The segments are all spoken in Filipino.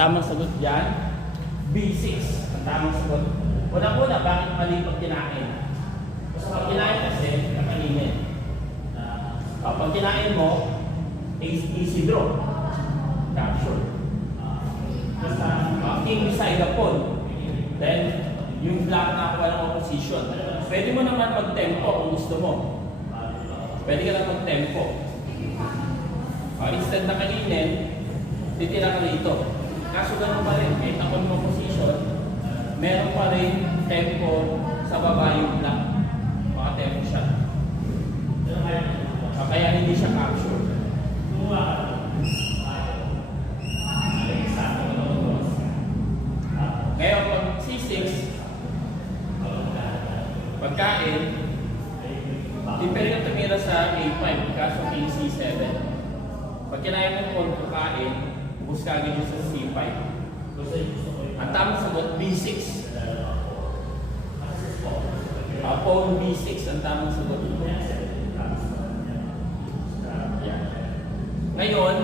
tamang sagot dyan, B6 ang tamang sagot. Una-una, bakit mali pag kinain? Kasi pag kinain kasi, nakainin. Pag kinain mo, easy draw. Capture. King beside the pawn. Then, yung black na walang opposition. Pwede mo naman mag-tempo kung gusto mo. Pwede ka lang mag-tempo. Instead na kaninin, titira ka rito. Kaso ganun pa rin, kahit ako yung opposition, meron pa rin tempo sa baba yung black. Maka-tempo siya. Kaya hindi siya capture. Ngayon, pag C6, pagkain, di pwede kang tumira sa A5, kaso King C7. Pag kinain mo kung kakain, ubus ka agad sa C5. Ang tamang sagot, B6. Pawn B6 ang tamang sagot. Yan. Ngayon,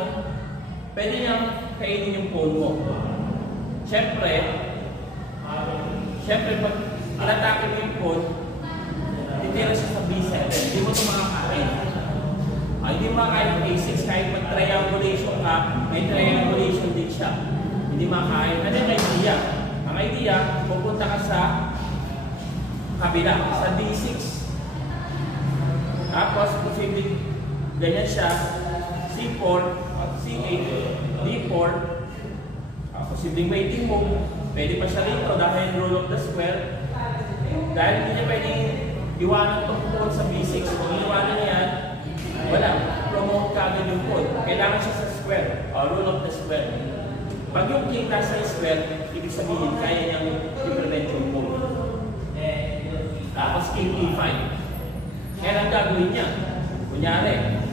pwede niyang kainin yung pawn mo. Siyempre, pag inatake mo yung pawn, titira siya sa B7. Hindi mo ito makakain. Hindi mo makakain yung A6. Kahit mag-triangulation ka, may triangulation din siya. Hindi makakain. Ano yung idea? Ang idea, pupunta ka sa kabila, sa D6. Tapos, posibleng ganyan siya, C4, C8, D4. Posibleng waiting move. Pwede pa siya rito dahil rule of the square. Dahil hindi niya pwedeng iwanan itong pawn sa B6. Kung iwanan niya yan, wala. Promote ka agad yung pawn. Kailangan siya sa square. Rule of the square. Pag yung king nasa square, ibig sabihin, kaya niyang i-prevent yung pawn. Tapos king E5. Kaya ang gagawin niya, kunyari,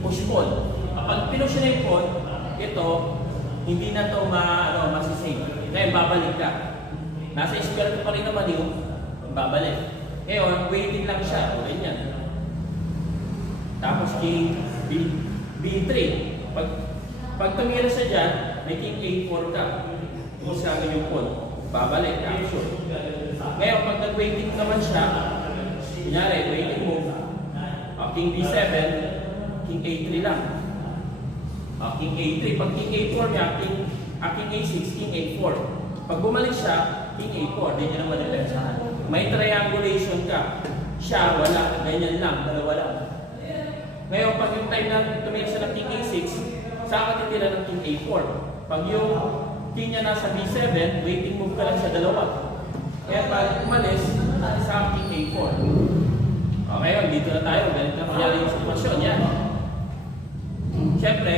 push pawn. Kapag pinush na yung pawn, ito, hindi na ito masisave. Ngayon, babalik ka. Nasa square ko pa rin naman yung babalik. Ngayon, waiting lang siya. O, ganyan. Tapos, king B3. Pag tumira siya dyan, may king A4 ka. Tapos kagad yung pawn. Babalik, capture. Ngayon, pag nag-waiting naman siya, kunyari, waiting move, king B7, king A3 lang. King A3. Pag king A4 niya, king A6, king A4. Pag bumalik siya, king A4. Di niya naman depensahan. May triangulation ka. Siya, wala. Ganyan lang. Dalawa lang. Ngayon, pag yung time na tumira siya ng king A6, saan ka titira ng king A4? Pag yung king niya nasa B7, waiting move ka lang sa dalawa. Kaya pag umalis, sa king A4. Ngayon, dito na tayo. Ganito na nangyari yung sitwasyon. Yan. Siyempre,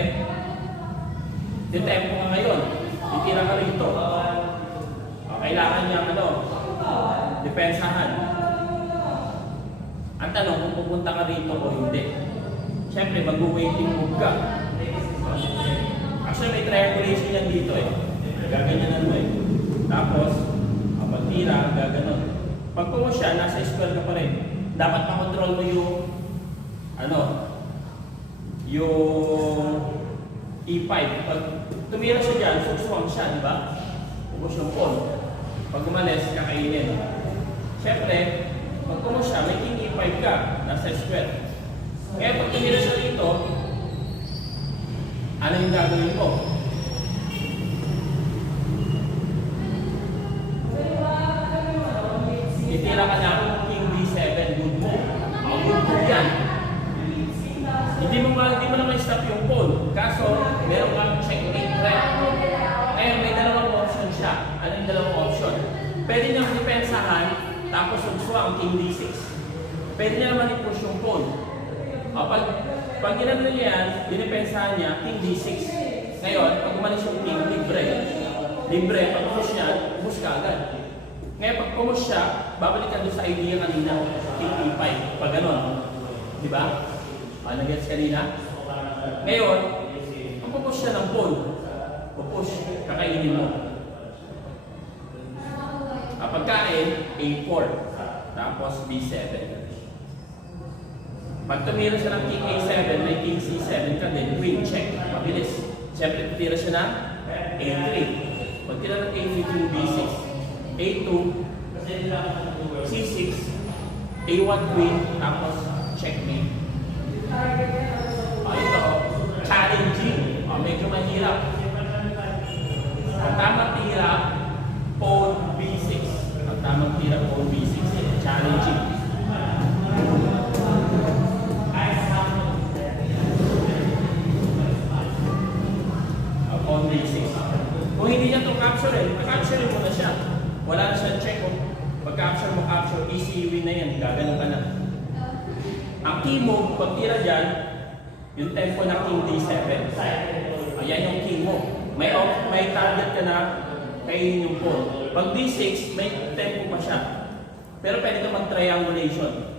tempo ka ngayon, titira ka rito. Kailangan niya depensahan. Ang tanong kung pupunta ka rito o hindi. Siyempre, mag-waiting move ka. Actually, may triangulation yan dito eh. Gaganyanan mo eh. Tapos, pag tira, gaganon. Pag pumunta siya, nasa square ka pa rin. Dapat makontrol mo yung yung E5. Pag tumira siya dyan, suswang siya, di ba? Ubus yung pawn. Pag umalis, kakainin. Siyempre, pag pumunta siya, may king E5 ka, nasa square. Kaya pag tumira siya dito, ano yung gagawin mo? Titira ka na king B7, good move. Good move yan. Hindi mo naman stop yung pawn. Kaso, meron kang checkmate threat. Ngayon, may dalawang option siya. Ano yung dalawang option? Pwede niyang depensahan, tapos sugso ang king D6. Pwede niya naman i-push yung pawn. Pag ginano niya yan, dinepensahan niya, king D6. Ngayon, pag umalis yung king, libre. Libre, pag push niya, push ka agad. Ngayon, pag push siya, babalik ka doon sa idea kanina, king E5. Pag ganon. Di ba? Nag-gets kanina? Ngayon, kung pupush siya ng pawn, pupush, kakainin mo. Pagkain, A4, tapos B7. Pag tumira siya ng king A7, may king C7 ka din, queen check, mabilis. Siyempre, titira siya ng A3. Pag tira ng A3 yung B6, A2, C6, A1 queen, tapos checkmate. Ito, challenging. Medyo mahirap. Ang tamang tira, pawn B6. Ang tamang tira, pawn B6. Challenging. Pawn B6. Kung hindi niya ito capture, capture mo na siya. Wala na siyang check. Pag capture mo, capture, easy win na yan. Gaganon ka na. Ang key mo, pag tira dyan, yung tempo na king D7. Ayan yung key mo. May target ka na kainin yung pawn. Pag D6, may tempo pa siya. Pero pwede ka mag-triangulation.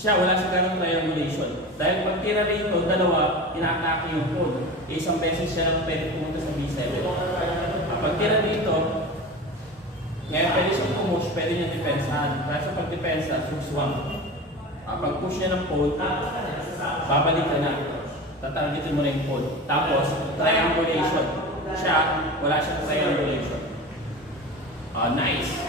Siya, wala siya ganong triangulation. Dahil pag tira rito, dalawa, inaatake yung pawn. Isang beses siya lang pwede pumunta sa B7. Pag tira dito, ngayon pwede siyang pumush, pwede niya depensahan. Kasi pag depensa, suswang. Pag push niya ng pawn, babalik ka na. Tatargetin mo na yung pawn. Tapos, triangulation. Siya, wala siyang triangulation. Nice.